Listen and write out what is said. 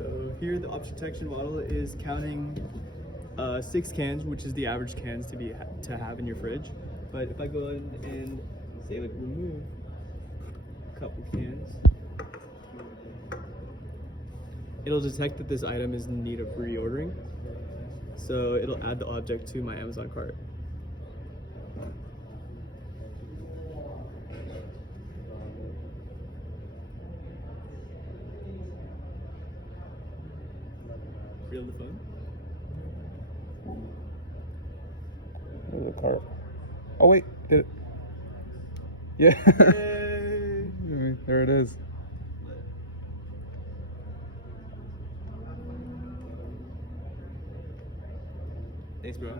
So here the object detection model is counting 6 cans, which is the average cans to have in your fridge. But if I go in and say like remove a couple cans, it'll detect that this item is in need of reordering. So it'll add the object to my Amazon cart. Reel the phone. There's a cart. Oh wait, did it? Yeah. Yay. There it is. Thanks, bro.